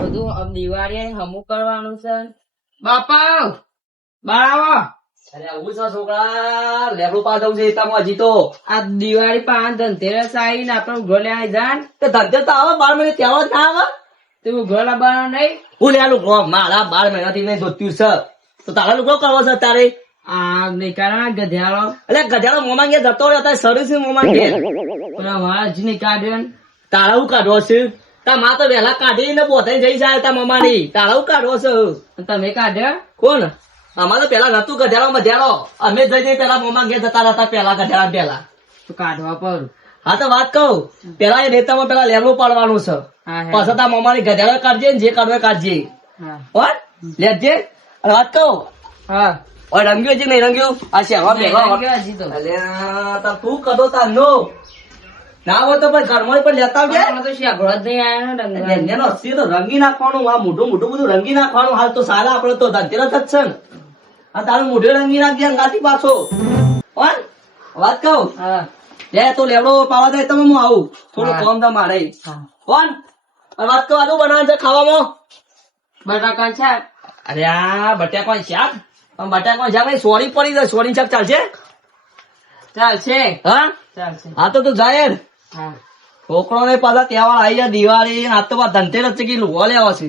બધું આમ દિવાળી હમું કરવાનું છે. બાપા બરાબર. અરે આવું છે છોકરા, લેબડું પાછળ છે એતામાં હજી તો. આ દિવાળી પાંચ ધનતેરસ આવી ને આપડે ઘર લેવા જાય તે ધંધે તો આવે 12 મહિને તહેવાર જ ના આવે. તો ઘર લાવવાનું નહીં. હું લે લુગડો મારા 12 મહિનાથી નહીં જોત્યું છે, તો તારા લુગડો કરવો છે તારે? આ નહીં કારણ ગધેડો એટલે ગજાનો મોમાં ઘેર જતો રહ્યો, તારે સર્વિસ મોમાં ઘેર. પેલા મારા જ નહીં કાઢ્યો ને. તારા હું કાઢવો છે? તાર માં તો વહેલા કાઢીને બોધાઈ જઈ જાય તાર મમ્માની. તારા હું કાઢવો છે? તમે કાઢ્યો કોણ? અમારે તો પેલા નતું ગધેડો મધેડો, અમે જઈ જઈ પેલા મોમાં ઘેર જતા હતા પેલા ગધેડા પેલા. તો કાઢવા પર. હા તો વાત કહું, પેલા એ નેતામાં પેલા લેબડું પાડવાનું છે, હા પાછા તાર મમ્માની ગધેડો કાઢજે ને જે કાઢવે કાઢજે. હા હોર લેજે. અને વાત કહું, હા ઓય રંગ્યો છે નહીં રંગ્યો? આ શેવા ભેગા હજી તો અલ્યા તાર તું કદો તાર નો ના હોય તો પણ ઘરમાં પણ લેતા આવજે. આમાં તો શેઘળો જ નહીં આવ્યો ને રંગવાનો. એનો અસલી તો રંગી નાખવાનું, આ મોઢું મોઢું બધું રંગી નાખવાનું. હાલ તો સારા આપડે તો ધનતેરસ જ છે ને. આ તારું મોઢે રંગી નાખજે અંગાથી પાછો. હોર વાત કહું, હા લે તો લેવડો પાવા દે તમે હું આવું થોડું હા. કામ તો મારે. હા કોણ? અને વાત કહું આનું બનાવે છે ખાવામાં? બટાકા છે. અરે આ બટાકા શાક, પણ બટાકા શાક નહીં, સોરી પડી જાય. સોરી શાક ચાલશે? ચાલશે હા ચાલશે. હા તો તું જાય ને. હા છોકરો ને પાછા તહેવાર આવી જાય દિવાળી, આ તો ધનતેરસ છે કે લુગો લેવો છે.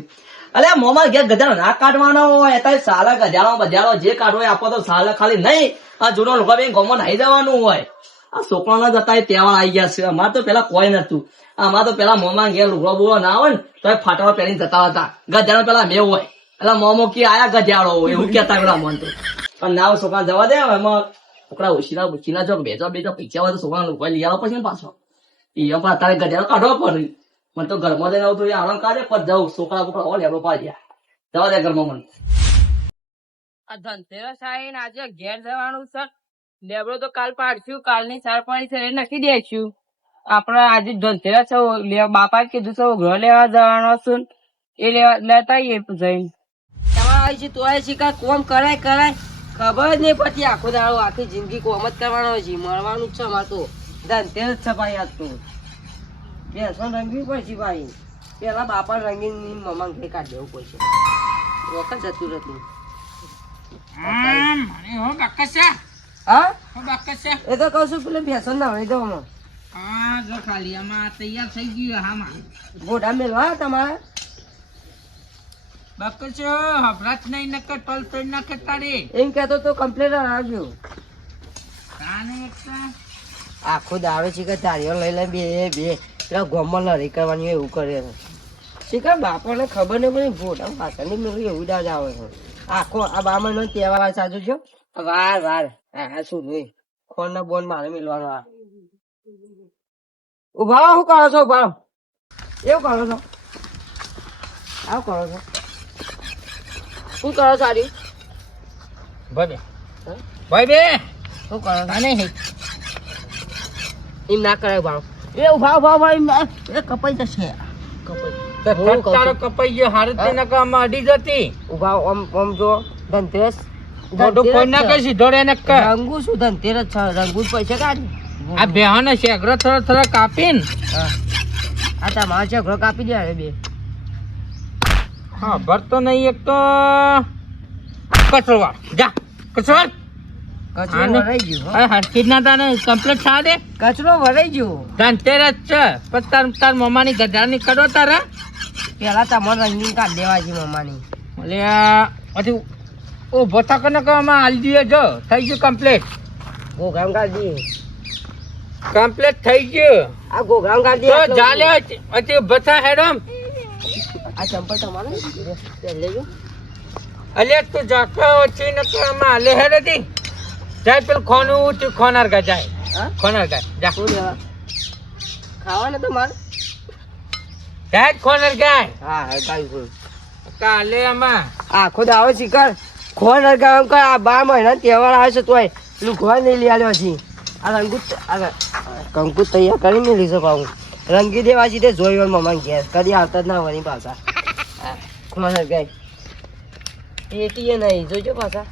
અલે મોમાં ઘેર ગજાનો ના કાઢવાનો હોય, અત્યારે સાલા ગજાનો બજારો જે કાઢવો હોય આપો તો સાલા ખાલી નહીં. આ જૂનો લુગો બેન ગમો નાઈ જવાનું હોય. આ છોકરાના જ અત્યારે તહેવાર આવી ગયા છે. અમારે તો પેલા કોઈ નતું. અમારે તો પેલા મોમાં ઘેર લુગડો બુગડો ના હોય ને તો ફાટાવા પહેરીને જતા હતા. ગજાનો પેલા મેં હોય એટલે મોમો કે આયા ગજાડો હોય એવું કેતા પેલા મન તો. પણ ના છોકરા જવા દે, એમાં છોકરા ઓછીના બુચીના જો બેજો પૈસા હોય તો છોકરા લુગો લઈ આવો પછી ને પાછો. એ પણ અત્યારે ગજાનો કાઢવો પડે. મને તો ઘરમાં જઈને આવું તો આરામ કાઢે પણ જાઉં છોકરા બોકરા ઓલે લેબડો પાડ્યા જવા દે ઘરમાં મને. આ ધનતેરસ આવી ને આજે ઘેર જવાનું છે. લેબડો તો કાલ પાડશું, કાલની સાર પાડી છે એ નખી દઈશું. આપડે આજે ધનતેરસ છે, બાપા કીધું છે ઘર લેવા જવાનો છું, એ લેતા આવીએ જઈને. તમારે આવી છે તો શીખા કોમ કરાય ખબર જ નહીં પડતી. આખો દાડો આખી જિંદગી કોમ જ કરવાનો છે, મળવાનું જ છે. અમારે તો ધનતેરસ છે ભાઈ. આજ તો બેસો રંગવી પડશે ભાઈ. પેલા બાપા રંગીને મમ્મા ઘરે કાઢી દેવું પડશે. વખત જતું રહેતું. હા એ તો કઉ છું પેલા ભેસો ના વળી દો ગોઢા મેલવા તમારે એમ કેતો તો કમ્પ્લેટ આવજો. આખો દાડો શીખર ધારીઓ લઈ લે બે પેલા ગોમમાં લડી કરવાની એવું કરે છે. શીખર બાપાને ખબર નહીં પડે ગોઢા પાછળની મેળવી એવું દાદ આવે છે. આખો આ 12 મહિનો તહેવાર સાચું છો. વાર હા શું નહીં ખોન ના બોન મારે મેળવાનો. આ ઉભા શું કરો છો? ઉભા એવું કરો છો? આવું કરો છો? શું કરો છો? આર્યું ભાઈ બે શું કરો છો? એમ ના કરાય ભાવ. એ ઉભા એ કપાઈ જશે. કપાઈ ગયો હારે અડી જતી. ઉભા ઓમ જો ધનતેરસ રંગુ શું ધનતેરસ છે રંગુ પૈસા કાઢ. આ બેહાને શેગરો થોડો કાપીને આ તમારા ચગડો કાપી દે બે. હા ભરતો નહીં એક તો કચરો જા કચરો કચરો ભરાઈ ગયો. કિડના તાને કમ્પ્લીટ થા દે. કચરો ભરાઈ ગયો. ધનતેરસ છે પણ તાર મમ્માની ગધારની કરો તારે પેલા તમારે રંગીન કાઢ દેવા છે મમ્માની. એટલે પછી ઉભો થકો ને આમાં હાલી દઈએ જો થઈ ગયું કમ્પ્લીટ. ગોઘરામ કાઢી કમ્પ્લીટ થઈ ગયું. આ ગોઘરામ કાઢી તો ચાલે પછી બતા હેડમ. આ ચંપલ તમારે લેજો. અલે તું જાકા ઓછી ને તો આમાં હાલે હેડતી જાય પેલું ખોનું તું ખોનાર ગા જાય. હા ખોનાર ગા જા શું લેવા ખાવાને તમારે? જાય ખોનાર ગાય. હા ગાયું કાલે આમાં આખો દાવો શિકાર ખોન અરગામ કર. આ 12 મહિના તહેવાર આવે છે તોય લુખવા નહીં લઈ આવ્યો હજી. આ રંગુ કંકુ તૈયાર કરી મેલી છે પાછું રંગી દેવા છે તે જોઈ વાર મમ્મા ઘેર કદી આવતા જ ના વળી પાછા. ખોન અરગાય પેટીએ નહીં જોજો પાછા.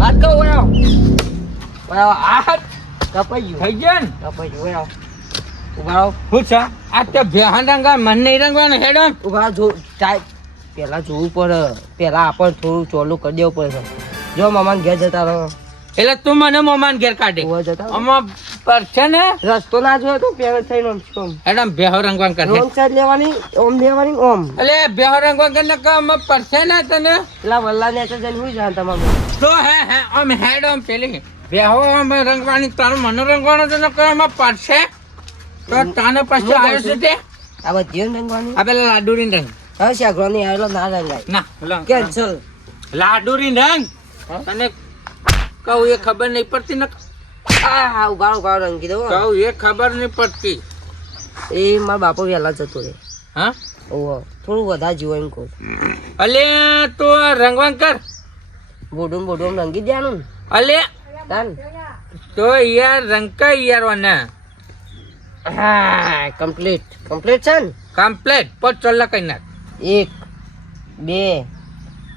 વાત કહું વયો આ કપાઈ ગયું. થઈ ગયા ને કપાઈ ગયું વયો ઉભા શું છે આ તો બેહન રંગવા મન નહીં રંગવાનું હેડો ઉભા જો પેલા જોવું પડે પેલા આપણે થોડું ચોલું કરી દેવું પડે જો મામા ઘેર જતા રહો એટલે તું મને મોમાન ઘેર કાઢે ઉભા જતા રહો. આમાં પર છે ને રસ્તો ના જોયો તો પેલા થઈને ઓમ હેડો બેહો રંગવાન કરે રોંગ સાઈડ લેવાની ઓમ લેવાની ઓમ એટલે બેહો રંગવાન કરીને આમાં પડશે ને તને પેલા વલ્લા ને તો જઈને હુઈ જાણ તમારે તો હે આમ હેડ આમ પેલી બેહો આમ રંગવાની તારું મને રંગવાનો તો નકર આમાં પડશે તો તાને પછી આવ્યો છે તે આ બધી રંગવાની આ પેલા લાડુરી રંગ હવે શાકરોની આવેલો ના રંગાય ના લો. કેન્સલ લાડુરી રંગ તને કહું એ ખબર નહીં પડતી ને આ ઉભા રંગી દો કહું એ ખબર નહીં પડતી એ મારા બાપો વહેલા જતો રે હા ઓહો થોડું વધારે જીવો એમ કહું અલે તો રંગવાન કર બોડું રંગી દેવાનું ને અલે તાન તો યાર રંગ કઈ યાર વને હા કમ્પ્લીટ છે ને કમ્પ્લેટ પોત ચોલ્લા કઈ નાખ 1 2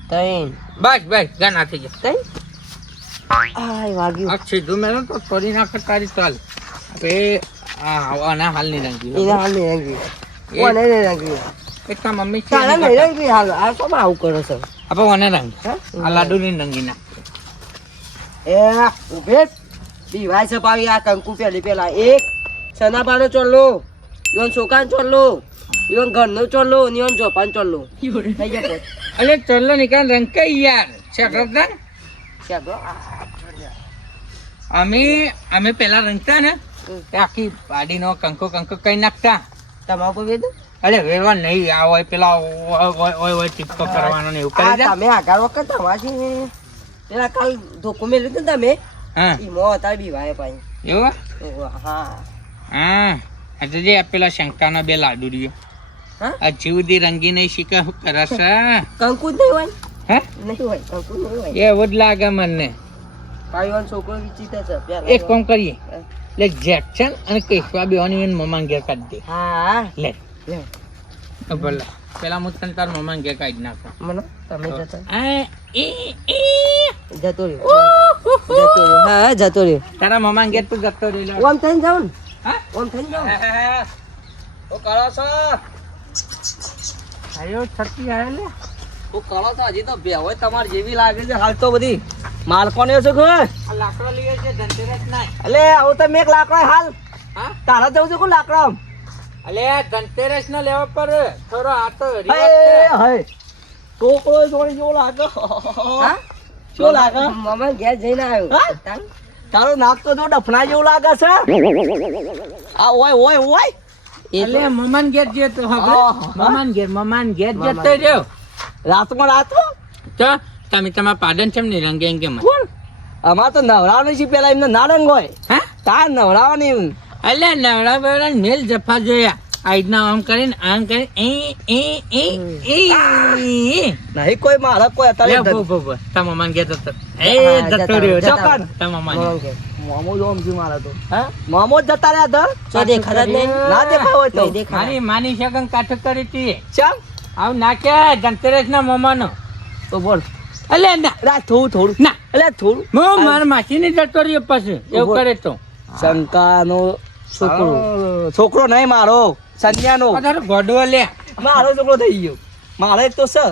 3 બસ બસ ગાના થઈ જાય 3 આય વાગ્યું આ સીધું મેળો તો થોડી નાખ તારી ચાલ હવે આના હાલની રંગી એના હાલ નહીં રંગી ઓને નહીં રંગી એક તા મમ્મી છે તારા નહીં રંગી હાલ આ શું આવું કરો છો આપણે ઓને રંગ હા? આ લાડુની રંગી નાખ એ ઉભે દીવાય છપાવી આ કંકુ પેલા એક સનાબાનો ચોલ્લો યોન સોકાન ચોલ્લો યોન ઘરનો ચોલ્લો યોન જોપાન ચોલ્લો થઈ ગયા પોત અલે ચોલ્લો નીકળ રંગ કઈ યાર શેકરત રંગ શાકરો અમે પેલા રંગતા ને તે આખી પાડીનો કંકો કઈ નાખતા તમારા ઉપર વેદો અરે વેરવા નહીં આ હોય પેલા ઓય ટીપકો કરવાનો ને એવું કરી દે તમે આગળ વખત તમારી પેલા કાલ ધોકો મેલ્યું હતું ને તમે હા ઈ મો હતા બીવાય પાઈ એવું હા હા આજે જે આ પેલા શંકાના બે લાડુ રહ્યો હા આ જીવદી રંગી નહીં શીખે શું કરે છે કંકુ જ નહીં હોય હે નહીં હોય કંકુ નહીં હોય એવું જ લાગે મને પાઈવાન છોકરો વિચિત્ર છે પેલા એક કામ કરીએ લે જેક્શન અને કેશવા બેવાની એને મમાન ઘેર કાઢી દે હા લે લે ભલા પેલા હું તને તાર મમાન ઘેર કાઢી નાખો મને તમે જતો આ જતો રહ્યો હા જતો રહ્યો તારા મમાન ઘેર તું જતો રહ્યો ઓમ થઈને જાવ ને હા ઓમ થઈને જાવ ઓ કરો છો આયો છત્તી આયો લે હું કરો છો હજી તો બે હોય તમારે જેવી લાગે છે હાલ તો બધી માલકોને છે કે આ લાકડો લઈએ છે ધનતેરસ નાય અલે આવું તો મેં લાકડા હાલ હા તારા જવું છે કો લાકડા અલે ધનતેરસ નો લેવા પર થોડો આ તો હે છોકરો થોડી જેવો લાગે હા શું લાગે મામા ઘેર જઈને આવ્યો હા? તારું નાક તો જો ડફના જેવું લાગે છે આ ઓય એટલે મમાન ઘેર જે તો હવે આહા. મમાન ઘેર જતો રહ્યો રાતમાં રાતો તો તમે તમારા પાડન છે ને રંગે એમ કેમ કોણ અમાર તો નવરાવાનું છે પેલા એમને ના રંગ હોય હા તાર નવરાવાની એટલે નવડા બેવડા મેલ જફા જોયા આઈના આમ કરીને નહીં કોઈ મારા કોઈ અત્યારે તા મમાન ઘેર જતો એ હા, જતો જતા રહ્યો રહ્યો. જપાન તા મમાન મોમો જો આમ છે મારા તો હા મોમો જ જતા રહ્યા હતા તો દેખાતા જ નહીં ના દેખાય હોય તો નહીં દેખાય. મારી માની શકન કાઠ કરી હતી ચાલ આવ નાખે ધનતેરસ ના મમાનો તો બોલ એટલે ના રા થોડું ના એટલે થોડું હું મારા માસી ની જતો રહ્યો પછી એવું કરે તો શંકાનો છોકરો નહીં મારો સંજ્ઞાનો તારો ગોડવો લે મારો છોકરો થઈ ગયો મારો એક તો છે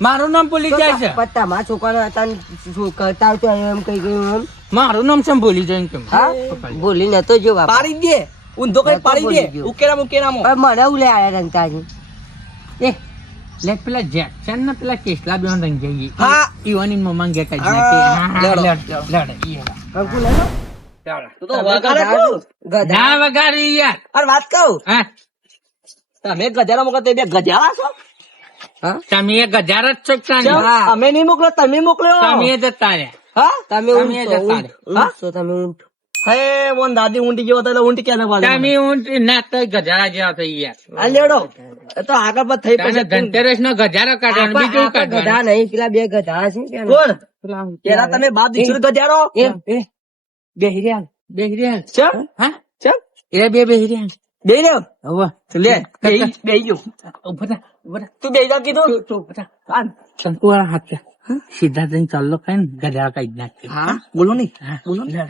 મારું નામ ભૂલી જાય છે પત્તા માં છોકરા હતા ને શું કરતા આવતો એમ કઈ ગયું એમ મારું નામ છે ભૂલી જાય કેમ હા બોલી નતો જો બાપા પાડી દે ઊંધો કઈ પાડી દે બોલી ગયો. ઉકેરામાં પણ મને હું લે આયા રંગતાજી એ લે પેલા જેક્શન ને પેલા કેસલા બેન રંગ જઈએ હા. ઈવાની મમ્મા ગયા કઈ હા, નાખી લેડો. લડે ઈ હેડા. કંકુ લેલો તું તો વગાડે કહું. ગધા ના વગાડી યાર અરે વાત કહું હા તમે ગજારા મોકલો તે બે ગજારા છો હા તમે એ ગજાર જ છો કાની. ચમ, અમે નહીં મોકલો તમે મોકલ્યો તમે એ જતા રહ્યા હા તમે તમે ઊંટ જતા ઊંટ રહે. ઊંટ છો તમે ઊંટ હે વન દાદી ઊંટી જેવો હતો એટલે ઊંટી ક્યાં પાડે તમે ઊંટ ના તો ગજારા જેવા થઈ ગયા આ લેડો એ તો આગળ પર થઈ તમે પછી ધનતેરસ નો ગજારો કાઢવાનો બીજું આપણા ગધા કાઢવાનું નહીં પેલા બે ગધા છે ને કોણ પેલા પેલા તમે બાપ દીકરો ગજારો એ બેહરિયા બેહરિયા ચમ હા ચમ એ બે બેહરિયા બે રહ્યો હવે તો લે બે ગયો ઉભા થા, ઉભા થા. તું બે જા કીધું તું ઉભા થા. હાલ, શંકુ વાળા હાથ છે. સીધા જઈને ચાલો કઈ ને ગજારા કાઢી નાખીએ. હા બોલો નહીં હા. બોલો ને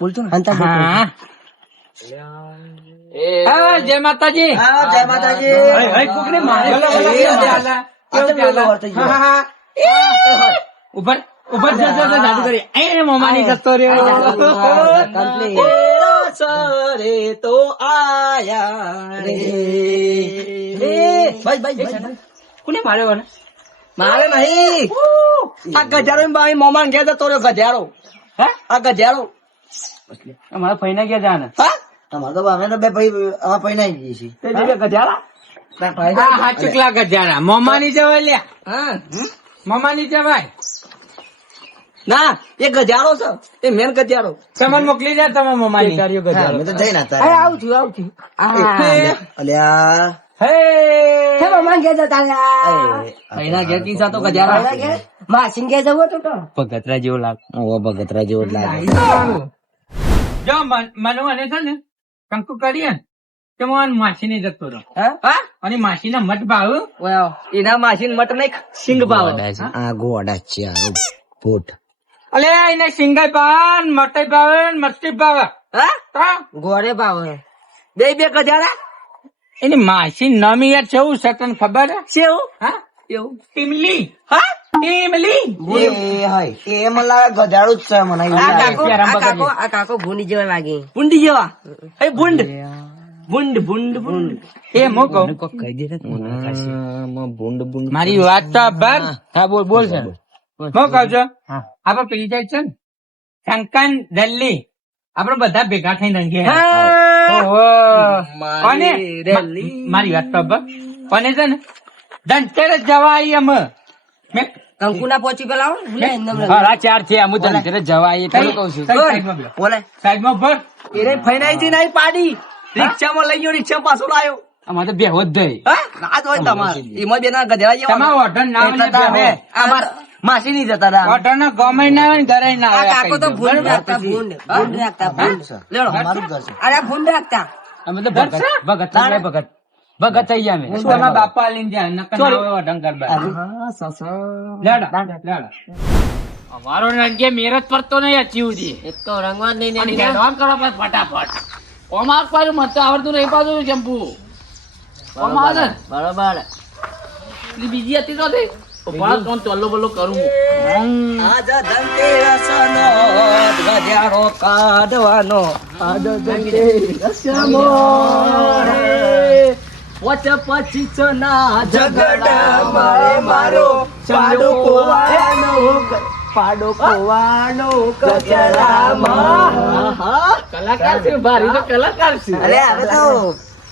બોલતો ને હંતા હા હા, જય માતાજી. હા, જય માતાજી. કોકને મારે બોલો, બોલો, કેવું બોલો. ચાલે? કેવું બોલો, ચાલે? થઈ ગયો. હા, હા. ઉભર ઉભર જજો જાદુ કરી એ મોમાની જતો રહ્યો. તેરા સરે તો આયા રે. ભાઈ, ભાઈ. કોને માર્યો ને? મારે નહીં. આ ગજારો બાવી મોમાન ઘેર જતો રહ્યો ગજારો. હે? આ ગજારો. અમારા ફઈના ગયા જાને. હા? અમારે તો અમે તો બે ભાઈ આ ભાઈ નાઈ જઈએ છીએ. તે જે ગજારા? હા, હા, ચૂકલા ગજારા. મોમાની જવાય લ્યા. હા. મોમાની જવાય. ના, એ ગજારો છે. એ મેન ગજારો. તમને મોકલી દે તમે મોમાની. હા, મેં તો જઈને હતા. આવું છું અલ્યા. હે મમ્મા ઘેર જતા અહીંના ઘેર કિસ્સા તો ગજારા. માસીન ઘેર જવું હતું તો ભગતરા જેવો લાગ. ઓ બગતરા જેવો જ લાગે. જો મનુ અને છે ને કંકુ કરીએ ને કે હું માસી ને જતો રહો. હા? અને માસી ના મત ભાવ વાહ. એના માસીન મટ નહીં સિંગ ભાવ. આ ગોડા છે આ ફૂટ અલે એને સિંગાઈ પાન મટાઈ ભાવે મસ્તી ભાવે. હા? ગોળે ભાવ બે ગજારા? એની માસી નમી યાર કેવું છે તને ખબર હે? શેવું? હા એવું? ટીમલી. હા? ટીમલી. એ હાય એ મને લાગે ગધાડું જ છે મને એવું આ લાગે. કાકો આ કાકો ભૂની જેવા લાગે ભૂંડી જેવા. એ ભૂંડ. ભૂંડ. એ મો કહું ભૂંડ ભૂંડ મારી વાત તો બર. હા બોલ બોલ છે મો કહું છો આપડે પેલી જાય છે ને શંકન દિલ્હી આપડે બધા ભેગા થઈને રંગીએ. ઓહો. અને મારી વાત તો બર. અને છે ને ધનતેરસ જવા આઈ અમે કંકુ ના પહોંચી પેલા આવો ને એમનેમ રંગ. હા ચાર છે અમુ ધનતેરસ જવા આઈ એટલે કહું છું. બોલે. સાઈડમાં ભર એને ફૈનાઈ થી નહીં પાડી. રિક્ષામાં લઈ ગયો, રિક્ષા પાછો લાયો. અમારે તો બેહો જ થઈ. હા? ના જ હોય તમારે. એમાં બેના ગધેડા જેવા. તમારો ઓર્ડર ના આવે એટલે ને તો અમે બેહો. આમાં માસી નહીં જતા હતા. ઓર્ડર ના ગમે ના આવે ને ઘરે ના આ આવે કાકો તો ભૂંડ રાખતા ભૂંડ રાખતા ભૂંડ લેડો. અમારું જ ઘર છે. અરે ભૂંડ રાખતા અમે તો ભગત ભગત થઈ ગયા અમે. તમારા બાપા લઈને જાય નકર ના આવે ઓર્ડર કરવા. લેડા. અમારો રંગે મેરજ પડતો નહીં હજી સુધી. એક તો રંગવા જ નહીં અને ને હેડવાન કરો બસ ફટાફટ. ઓમાર પાછું મત તો આવડતું નહીં પાછું ચંપુ. ઓમાર ને બરોબર પેલી બીજી હતી તો તે. ભાત કોણ ચોલ્લો બોલ્લો કરું. આજ ધનતેરસનો ગજારો કાઢવાનો. આજ ધનતેરસનો વચ પચીસના ઝઘડામાં મારો પાડો કોવાનો કચરામાં. કલાકાર છે ભારી તો કલાકાર છે. અરે હવે તો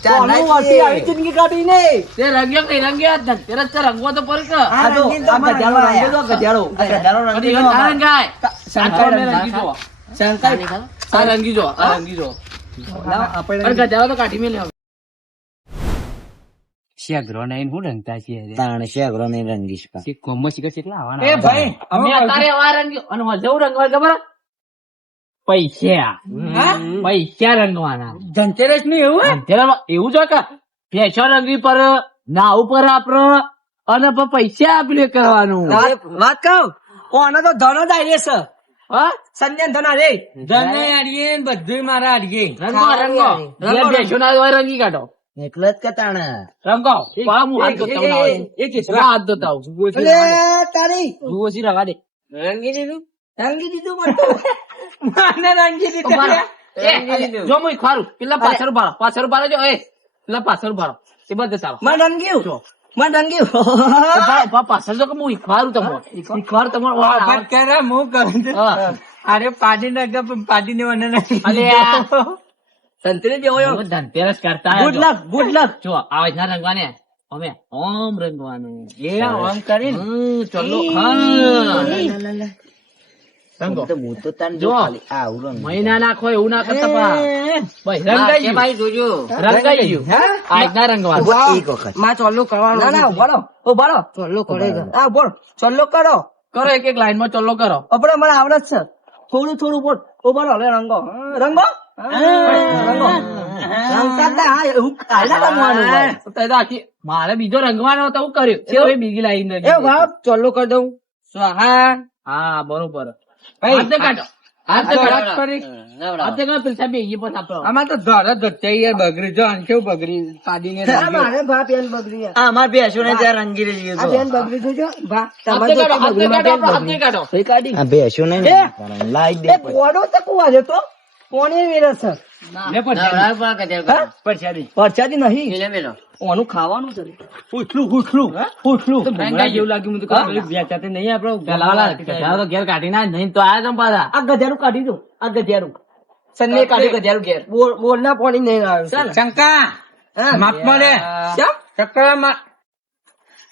કોનું વાંચી આવી જિંદગી કાઢી ને. તે રંગ્યો કઈ રંગ્યા જ નથી. તેરસ તો રંગવો તો પડે કે. આ તો આ ગજારો રંગે તો ગજારો. આ ગજારો રંગે કદી તો ના રંગાય. શંકર આ રંગી જો. શંકર આ રંગી જો. આ રંગી જો. આપણે પણ ગજારો તો કાઢી મેલ્યો. શેગરો નહીં હું રંગતા છીએ. તાણ શેગરો ને રંગીશ કા. કોમો શીખર કેટલા આવવાના. એ ભાઈ અમે અત્યારે આ રંગ્યો અને જેવું રંગવા ખબર પૈસા. પૈસા રંગવાના. ધનતેરસ નું એવું ધનતેરસ એવું છે કે ભેંસો રંગવી પર નાવ પર આપડે અને પછી પૈસા આપીને કરવાનું. વાત કહું કોને તો ધન જ આવીએ છે. હા સંજય ધન આરે. ધન હારીએ ને બધું મારા હારીએ. રંગો રંગો. રંગો ભેંસો ના હોય રંગી કાઢો. એટલે જ કે તાણ રંગો પા હું હાથ ધોતા હું આવે. હાથ ધોતા આવું. તારી જુઓ સી રવા દે. રંગી દીધું રંગી દીધું પણ મને રંગી દીધા. જો હું ખારું પેલા પાછળ ભાડો જો એ પેલા પાછળ ભાડો એ બધે સારો મને રંગ્યું મને રંગ્યું. પાછળ જો કે હું ઈખવારું તમારો ઈખવાર તમારો અરે પાડી ને સંતરી જેવો એવો. ધનતેરસ કરતા ગુડ લક જો આવે ના રંગવાને અમે ઓમ રંગવાનું એ ઓમ કરીને ચલો રંગો તો હું તો તાણ જો. જો ખાલી આવું રંગ. મહિના નાખો એવું ના કરતા ભાઈ રંગાઈ ગયું ભાઈ જોજો રંગાઈ ગયું આજ ના રંગવાનું એક વખત માં ચોલ્લો કરવાનો ના ના ઉભારો ઉભારો. ચોલ્લો કરેગા હા બોલ ચલ્લો કરો. કરો એક એક લાઈન માં ચલ્લો કરો આપણે મને આવડે જ છે થોડું બોલ ઉભારો હવે રંગો રંગો રંગો રંગતા હતા. હા એવું કાયદા રંગવાનું હોય. તો એ તો મારે બીજો રંગવાનો હતો હું કર્યું એ બીજી લાઈન એ ભાવ ચોલ્લો કરી દઉં સ્વાહા હા બરોબર હાથ ને કાઢો આ તો વાત કરી. આમાં તો ધોર જ ધોચાઈ યાર બગડી જો આને કેવું બગડી પાડીને રાખ્યો. મારે ભા પેન બગડી ગયા. આ અમાર બેસો ને ત્યાં રંગી રહી આ પેન બગડી ગયું છે ભા તમારે તો બગડી માં પેન બગડી. કઈ કાઢી આ બેસ્યો નહીં એ, લાઈક એ પોડો તો કુવા છે તો કોને વેરસ છે? લે પરસાદી. પરસાદી નહીં ઓનું ખાવાનું છે ઉછલું ઉછલું ઉછલું જેવું લાગ્યું મને તો પેલું વેચાતે નહીં આપડે ઘેર કાઢી ના નહીં તો આ જમ પાછા આ ગધેડું કાઢી દો આ ગધેડું સન્ને કાઢી ગધેડું ઘેર બોલ ના પાણી નહીં આવ્યું. શંકા માપ મળે ચક્કરમાં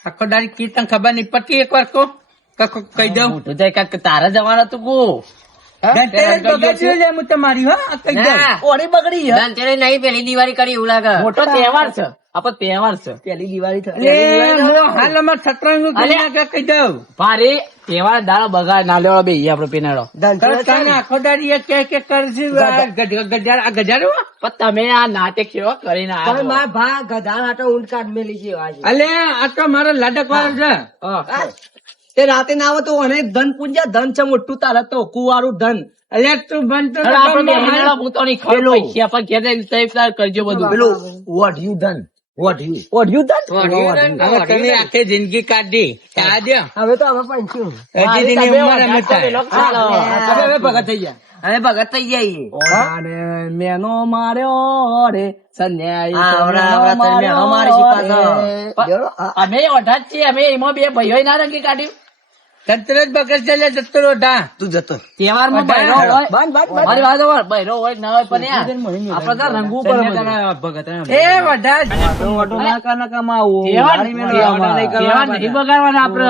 આખો દાડી કીર્તન ખબર નહીં પડતી એક વાર કહી દઉં તારા જવાનું હતું કો ધનતેરસ બગાડ્યું લે હું તમારી હો આ કહી દઉં ઓરી બગડી હે ધનતેરસ નહીં પેલી દિવાળી કરી એવું લાગે મોટો તહેવાર છે આપણો તહેવાર છે પેલી દિવાળી થઈ લે હું હાલ અમાર સતરંગનું કરી નાખે કહી દઉં ભારે તહેવાર દાડો બગાડ ના લેવા બે આપડે પીનાડો તને આખો દાડી એક કે કરશું ગજાડો પણ તમે આ નાટક કેવો કરીને તમે આવ્યા મારા ભા ગધા હાટો ઊંટ કાઢ મેલી છે આજે. અલે આ તો મારો લડક વાળો છે હા. તે રાતે ના આવે તો અને ધન પૂંજા ધન છે મોટું તારા તો કુવારું ધન અલે તું બનતો અરે આપણે પીનાડો પોતાની ખબર પૈસા પણ ઘેર જઈને તૈયાર કરજો બધું પેલું વોટ યુ ધન ઓઢ્યું ધન હવે તમે આખી જિંદગી કાઢી કાઢ્યો હવે તો અમે પંચ્યું. હજી તેની ઉંમર અમે થાય. હવે ભગત થઈ ગયા હવે ભગત થઈ જાય ઓઢાને મેનો માર્યો રે સન્યાઈ તો આવડા મેનો આવડા તમે માર્યો અમારી શીપાતો. રે. અમે ઓઢા જ છીએ અમે એમાં બે ભાઈઓ ના રંગી કાઢ્યું તરત બગડ ચાલે જતો રોઢા તું જતો તહેવાર માં ઓઢા બહેરો હોય બંધ બંધ મારી વાત હોય બહેરો હોય ના હોય પણ યાર આપડે તો રંગવું પડે એ વઢા ઓઢો ના કા ના કામ આવું તહેવાર મારી મેનો તહેવાર આમાં. નહીં બગાડવાના આપડે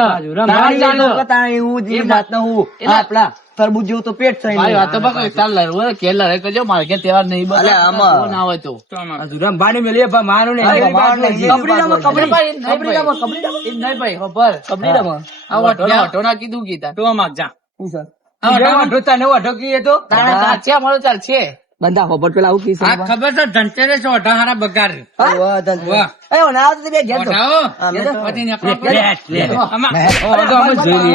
તારી ચાલો. જાતો કતા એવું જ એ વાત ન હું એટલે- આપડા તરબૂચ જેવું તો પેટ થઈ મારી વાત તો બગડ ચાલ લડવું હોય, ઘેર લડાઈ કરજો મારે ઘેર તહેવાર નહીં અલે બગાડ આમાં. ના હોય તો ભાડી મેલી મારું ને કબડી રમો, કબડી. ભાઈ, નહીં કબડી રમો, ભાઈ. કબડી રમો. એમ નહીં ભાઈ ખબર કબડી રમો. આ વઢો ના કીધું કીધા તું આમ જા શું છે? વઢો તને વઢો કીએ તો તારા ચાલશે અમારો ચાલશે બંધા હોબટ પેલા આવું કીધું. આ ખબર તો ધનતેરસ વઢા હારા બગાડ વાહ, ધન. વાહ એ ના આવતું બે ઘેર જો. વઢાઓ હા, મેં તો- પછી નીકળો પડે. આમાં-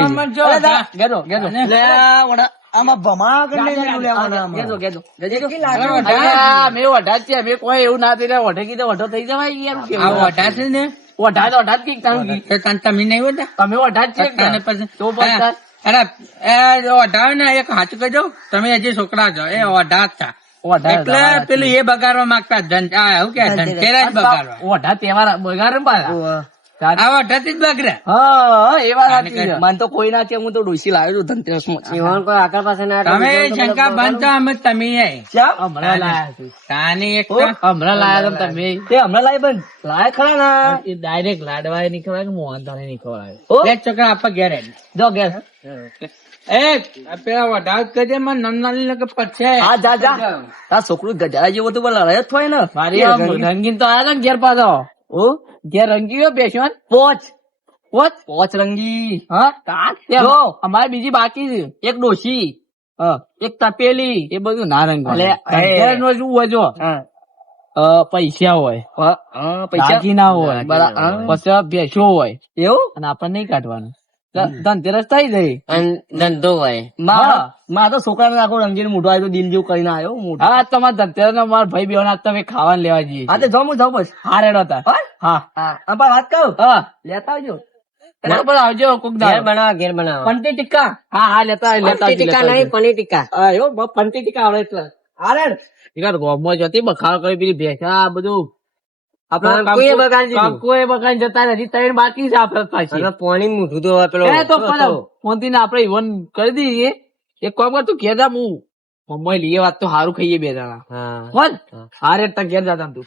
આમાં જો, અરે દા, જા. ઘેરો, ઘેરો. લે, વડા, આમાં ભમા કરીને મેલું લેવાના આમાં. ઘેજો, ઘેજો. અરે વઢા. અરે, અમે વઢા જ છીએ અમે કોઈ એવું ના થઈ વઢે કીધે વઢો થઈ જવાય યાર આ કેવું વઢા છે ને વઢા તો વઢા જ કઈક તારું કીધું. તો તને તમે નહીં વઢા તમે વઢા જ છીએ તને પછી તો પછી અરે એ વઢાવે ને એક હાચું કહેજો તમે હજી છોકરા છો એ વઢા જ હતા. વઢા એટલે પેલું એ બગાડવા માંગતા શું કે ધનતેરસ બગાડવા વઢા તહેવાર બગાડે ને પાછા. આ વઢા થી જ બગડે હા એ વાત સાચી છે. મને તો કોઈ ના છે હું તો ડોસી લાવ્યો છું ધનતેરસમાં. તમે શંકા બંધ તો અમે તમે આય. હમણાં લાયા છે. તાની એક હમણાં લાયા હતા તમે તે હમણાં લાવી બંધ લાય ખરા ના એ ડાયરેક્ટ લાડવાય નહીં ખવાય કે મોહનથાળે નહીં ખવાય ઓ, બે છોકરા આપવા ઘેર હેડ. જો ઘેર. એ આ પેલા વઢા કહેજે મને નમનાલી લગે પછી હા જા જા તાર છોકરું ગજાડા જેવો તો બોલા લડત હોય ને મારી આમ રંગીન તો આયા હતા ને ઘેર પાછો ઓ ઘેર રંગી ગયો બેસવા પોચ પોચ પોચ રંગી હા જો. જો અમારે બીજી બાકી છે એક ડોશી એક તપેલી એ બધું ના રંગ અલે, નો શું હોય જો હા. પૈસા હોય પૈસા દાગીના હોય બરાબર. પછી ભેંસો હોય એવું અને આપણને નહીં કાઢવાનું ધનતેરસ થઈ ગઈ ધંધો હોય માં તો છોકરાને આખો રંગીન મોઢો આવ્યો દિલ જેવું કરીને આવ્યો મોઢો. હા તમારા ધનતેરસ નો મારા ભાઈ બેન તમે ખાવાનું લેવા જઈએ હા તે જાઉં જાઉં બસ હા રેડો હતા હા? હા હા પણ વાત કહું હા લેતા આવજો બરાબર આવજો કોક દાડો. ઘેર બનાવો પંટી ટીક્કા હા હા લેતા પનીર ટીક્કા હા એવો પંટી ટીક્કા આવડે એટલે હારે ગોમમાં જતી બખાડો કરી પેલી ભેંસા આ બધું આપણે કંકુએ બગાડી દીધું. કંકુએ બગાડી જતા નથી ત્રણ બાકી છે આપડે પાછી પાણી મૂઠું તો પેલો એ તો ફોનથી ને આપડે ઇવન કરી દઈએ એક કામ કર તું ઘેર જા હું મમ્મી લઈએ વાત તો સારું ખાઈએ બે જણા બોલ હારે ઘેર જતા તું